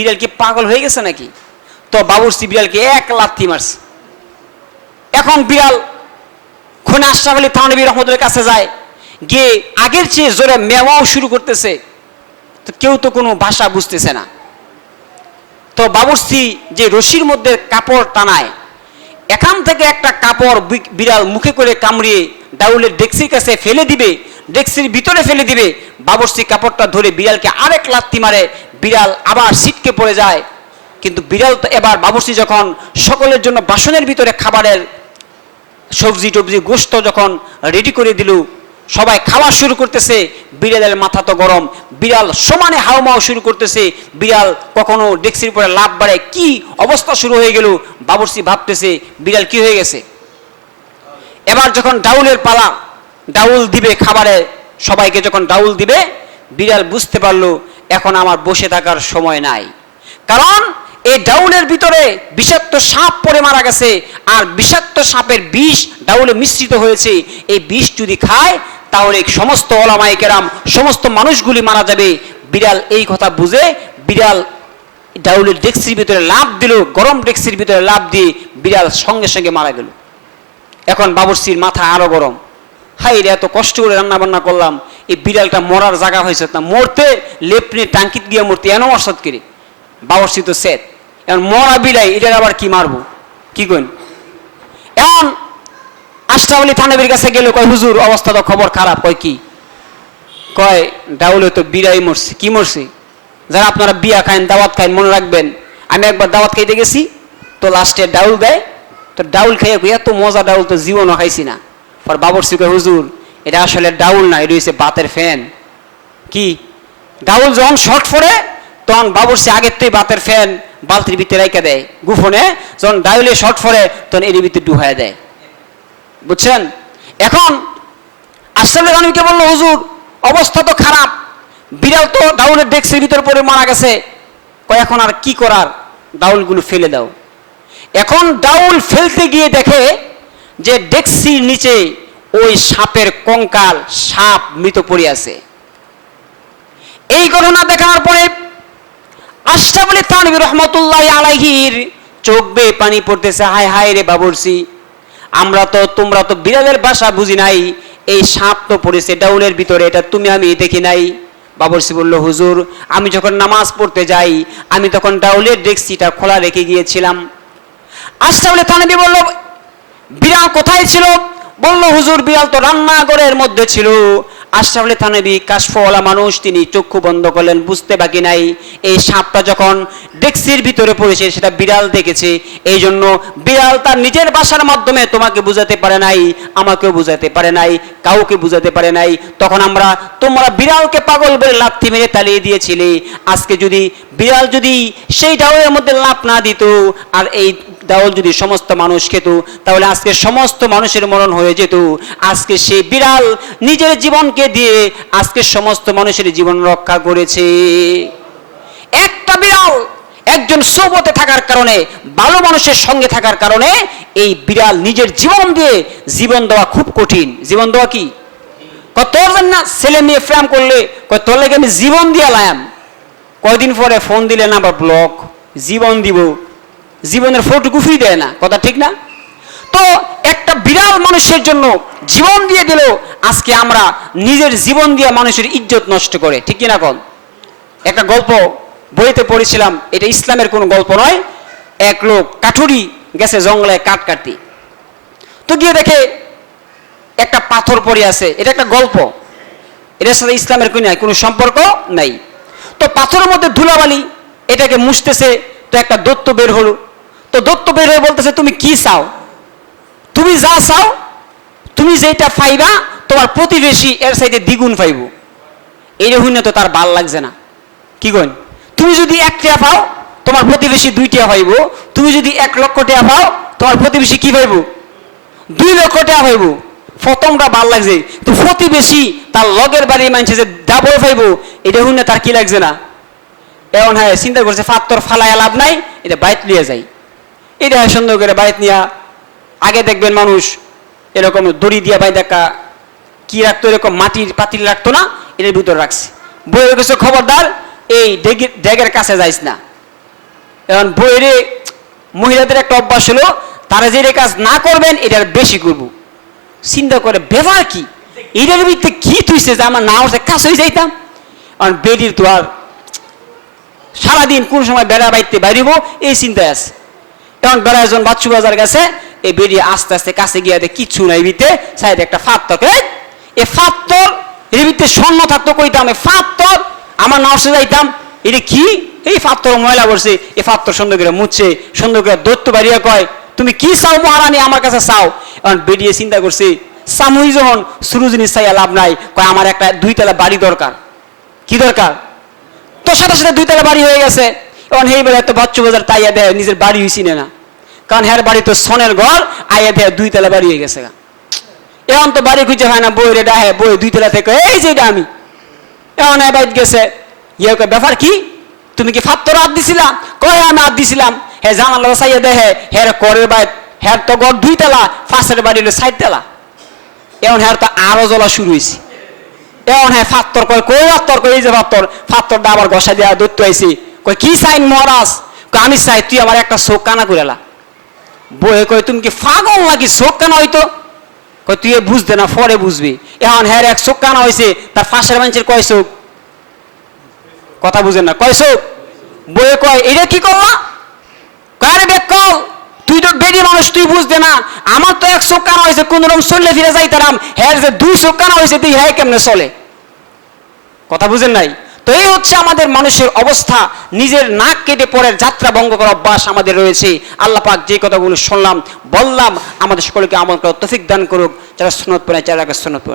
বিড়াল কি পাগল হয়ে গেছে নাকি? তো বাবুর্চি বিড়ালকে এক লাথি মারছে। এখন বিড়াল খুনে আশরাফ আলী থানভী রহমতুল্লাহর কাছে যায়, গিয়ে আগের চেয়ে জোরে মেওয়াও শুরু করতেছে। তো কেউ তো কোনো ভাষা বুঝতেছে না। তো বাবুর্চি যে রশির মধ্যে কাপড় টানায়, এখান থেকে একটা কাপড় বিড়াল মুখে করে কামড়িয়ে ডাউলের ডেক্সির কাছে ফেলে দিবে, ডেক্সির ভিতরে ফেলে দিবে। বাবুর্চি কাপড়টা ধরে বিড়ালকে আরেক লাথি মারে, বিড়াল আবার ছিটকে পড়ে যায়। কিন্তু বিড়াল তো এবার বাবুর্চি যখন সকলের জন্য বাসনের ভিতরে খাবারের সবজি টবজি গোশত যখন রেডি করে দিল, সবাই খাওয়া শুরু করতেছে। বিড়ালের মাথা তো গরম, বিড়াল সমানে হাওমাও শুরু করতেছে। বিড়াল কখনো ডেক্সির উপরে লাফ বাড়ে, কি অবস্থা শুরু হয়ে গেল। বাবুর্চি ভাবতেছে বিড়াল কি হয়ে গেছে। এবার যখন ডাউলের পালা, ডাউল দিবে খাবারে, সবাইকে যখন ডাউল দিবে, বিড়াল বুঝতে পারলো এখন আমার বসে থাকার সময় নাই। কারণ এই ডাউলের ভিতরে বিষাক্ত সাপ পড়ে মারা গেছে, আর বিষাক্ত সাপের বিষ ডাউলে মিশ্রিত হয়েছে। এই বিষ যদি খায় তাহলে সমস্ত ওলামায়ে কেরাম, সমস্ত মানুষগুলি মারা যাবে। বিড়াল এই কথা বুঝে বিড়াল ডাউলের ডেক্সির ভিতরে লাফ দিল, গরম ডেক্সির ভিতরে লাফ দিয়ে বিড়াল সঙ্গে সঙ্গে মারা গেল। এখন বাবুর্চির মাথা আরো গরম, হাই রে এত কষ্ট করে রান্না বান্না করলাম, এই বিড়ালটা মরার জায়গা হয়েছে না, মরতে লেপনে টাঙ্কিত গিয়ে মরতে এন অসৎ করে। বাবুর্চি তো সেট, এখন মরা বিলাই এটার আবার কি মারবো, কি কইন। এখন আশরাফ আলী থানভীর কাছে গেল, কয় হুজুর অবস্থা তো খবর খারাপ। কয় কি? কয় ডাউলে তো বিড়াই মরছে। কি মরছে? যারা আপনারা বিয়া খান, দাওয়াত খান, মনে রাখবেন আমি একবার দাওয়াত খাইতে গেছি, তো লাস্টে ডাউল দেয়, তো ডাউল খাইয়া এত মজা ডাউল তো জীবনও খাইছি না। পর বাবুর্চি কয় হুজুর এটা আসলে ডাউল না, এটা হচ্ছে বাতের ফ্যান। কি? ডাউল যখন শর্ট পড়ে তখন বাবুর্চি আগের থেকে বাতের ফ্যান বালতির ভিতরে রেখে দেয় গুফনে, যখন ডাউলে শর্ট পড়ে তখন এর ভিতরে ডুবাই দেয়। বুঝছেন? এখন আশরাফ আলী থানভীকে বললো হুজুর অবস্থা তো খারাপ, বিড়াল তো ডাউলের ডেক্সির ভিতর পড়ে মারা গেছে। কয় এখন আর কি করার, ডাউলগুলো ফেলে দাও। এখন ডাউল ফেলতে গিয়ে দেখে যে ডেক্সির নিচে ওই সাপের কঙ্কাল, সাপ মৃত পড়ে আছে। এই ঘটনা দেখার পরে আশরাফ আলী থানভী রহমতুল্লাহি আলাইহির চোখ বেয়ে পানি পড়তেছে। হায় হায় রে বাবুর্চি, তোমরা তো বিড়ালের ভাষা বুঝি নাই, এই সাপ তো পড়েছে ডাউলের ভিতরে, এটা তুমি আমি দেখি নাই। বাবুর্চি বলল হুজুর আমি যখন নামাজ পড়তে যাই আমি তখন ডাউলের ডেক্সিটা খোলা রেখে গিয়েছিলাম। আশরাফ আলী থানভী বলল বিড়াল কোথায় ছিল? বলল হুজুর বিড়াল তো রান্নাঘরের মধ্যে ছিল। আশরাফ আলী থানভী কাশফওয়ালা মানুষ, তিনি চক্ষু বন্ধ করলেন, বুঝতে বাকি নাই এই সাপটা যখন ডেক্সির ভিতরে পড়েছে সেটা বিড়াল দেখেছে। এই জন্য বিড়াল তার নিজের ভাষার মাধ্যমে তোমাকে বুঝাতে পারে নাই, আমাকেও বুঝাতে পারে নাই, কাউকে বুঝাতে পারে নাই। তখন তোমরা বিড়ালকে পাগল বলে লাথি মেরে তাড়িয়ে দিয়েছিলে। আজকে যদি বিড়াল যদি সেই ডাউলের মধ্যে লাফ না দিত, আর এই ডাউল যদি সমস্ত মানুষ খেত, তাহলে আজকে সমস্ত মানুষের মরণ হয়ে যেত। আজকে সেই বিড়াল নিজের জীবনকে দিয়ে আজকে সমস্ত মানুষের জীবন রক্ষা করেছে। একটা বিড়াল একজন সোবতে থাকার কারণে, ভালো মানুষের সঙ্গে থাকার কারণে এই বিড়াল নিজের জীবন দিয়ে, জীবন দেওয়া খুব কঠিন। জীবন দেওয়া কি? তোর না ছেলে মেয়ে প্রেম করলে তোর লাগে আমি জীবন দিয়ে লাম, কয়দিন পরে ফোন দিলে না আবার ব্লক, জীবন দিব, জীবনের ফটোগ্রাফি দেয় না, কথা ঠিক না? তো একটা বিড়াল মানুষের জন্য জীবন দিয়ে দিল, আজকে আমরা নিজের জীবন দিয়ে মানুষের ইজ্জত নষ্ট করে, ঠিক কিনা কোন? একটা গল্প বইতে পড়েছিলাম, এটা ইসলামের কোনো গল্প নয়। এক লোক কাঠুরি গেছে জঙ্গলে কাঠ কাটতে, তো গিয়ে দেখে একটা পাথর পড়ে আছে। এটা একটা গল্প, এটার সাথে ইসলামের কোনো সম্পর্ক নাই। তো পাথরের মধ্যে ধুলাবালি, এটাকে মুছতেছে, তো একটা দৈত্য বের হলো। তো দৈত্য বের হয়ে বলতেছে তুমি কি চাও? তুমি যা চাও, তুমি যেটা পাইবা তোমার প্রতিবেশী এর সাইডে দ্বিগুণ পাইব। এইটা হইলে তো তার ভাল লাগছে না, কি কইন? তুমি যদি 1 টাকা পাও তোমার প্রতিবেশী 2 টাকা পাইব, তুমি যদি 1 লক্ষ টাকা পাও তোমার প্রতিবেশী কি পাইব? 2 লক্ষ টাকা পাইব। প্রথমটা ভাল লাগছে, তো প্রতিবেশী তার লগের বাড়ির মানুষ যে ডাবল পাইব, এটা হইলে তার কি লাগছে না। এখন হ্যাঁ চিন্তা করছে পাথর ফালায় লাভ নাই, এটা বাইত নিয়ে যাই। এটা সুন্দর করে বাইত নিয়া, আগে দেখবেন মানুষ এরকম দড়ি দিয়া বাই দেখা কি রাখতো, এরকম মাটির পাতিল রাখতো না, এর ভিতরে রাখছে। বইয়ের কাছে খবরদার এই ডেগের কাছে যাইস না, এখন বইরে মহিলাদের একটা অভ্যাস হলো তারা যে কাজ না করবেন এটার বেশি করব, চিন্তা করে ব্যবহার কি এটার ভিত্তিতে কি তুইছে যে আমার না হচ্ছে কাজ হয়ে যাইতাম। কারণ বেডির তো আর সারাদিন কোন সময় বেড়া বাইতে বাইরিব এই চিন্তায় আছে। এখন বেড়া একজন বাচ্চু বাজার গেছে, এই বেরিয়ে আস্তে আস্তে কাছে গিয়ে কিচ্ছু নাই ভিতরে সাইডে একটা ফাত্তর, এ ফাত্তর এর ভিতরে স্বর্ণ থাকতো কইতাম, এ ফাত্তর আমার নার্সে যাইতাম, এটা কি এই ফাত্তর ময়লা পড়ছে, এ ফাত্তর সুন্দর করে মুছছে, সুন্দর করে দৈত্য বাড়িয়ে কয় তুমি কি চাও মহারানী আমার কাছে চাও। এখন বেরিয়ে চিন্তা করছে সামুই যখন শুরু জিনিস চাইয়া লাভ নাই, কয় আমার একটা 2 তলা বাড়ি দরকার। কি দরকার? তো সাথে সাথে 2 তলা বাড়ি হয়ে গেছে। এখন এই বেলা তো বাচ্চু বাজার তাইয়া দেয় নিজের বাড়ি হয়েছি না, কারণ হ্যার বাড়ি তো সনের ঘর, আইয়া দেয় 2 তলা বাড়ি হয়ে গেছে। এখন তো বাড়ি খুঁজে হয় না, বইরে ডাহে বই 2 তলা থেকে এই যে এটা আমি। এখন বাইত গেছে, ইয়ে কয় ব্যাপার কি তুমি কি ফাত্তর হাত দিছিলাম? কয় আমি হাত দিছিলাম। হ্যাঁ জানালা চাইয়া দেহে হ্যার করে বাইত, হ্যার তো ঘর 2 তলা, পাশের বাড়ি হলো 4 তলা। এখন হ্যার তো আরো জ্বলা শুরু হয়েছে। এখন হ্যাঁ ফাত্তর কয় কই ফাত্তর, কই এই যে ফাত্তর, ফাত্তরটা আবার ঘষা দেওয়া দৈত্য আইছি। কয় কি চাইন মহারাজ? আমি চাই তুই আমার একটা চোখ কানা করেলা। বয়ে কয় তুমি কি পাগল নাকি, চোখ কানা হইতো? কয় তুই বুঝতে না, পরে বুঝবি। এখন হ্যাঁ এক চোখ কানা হয়েছে, তার পাশের মানুষের কয় চোখ? কথা বুঝেন না, কয় চোখ? বয়ে কয় এটা কি করলা? কয় বেক কল, তুই তো বেরি মানুষ, তুই বুঝতে না, আমার তো 1 চোখ কানা হয়েছে, কোন রকম চললে ফিরে যাইতাম, হ্যাঁ যে 2 চোখ কানা হয়েছে তুই হ্যাঁ কেমনে চলে? কথা বুঝেন নাই? তো এই হচ্ছে আমাদের মানুষের অবস্থা, নিজের নাক কেটে পরের যাত্রা ভঙ্গ করার অভ্যাস আমাদের রয়েছে। আল্লাহ পাক যে কথাগুলো শুনলাম বললাম আমাদের সকলকে আমল করার তৌফিক দান করুক। যারা সুন্নাত পড়ে যারা সুন্নাত পড়ে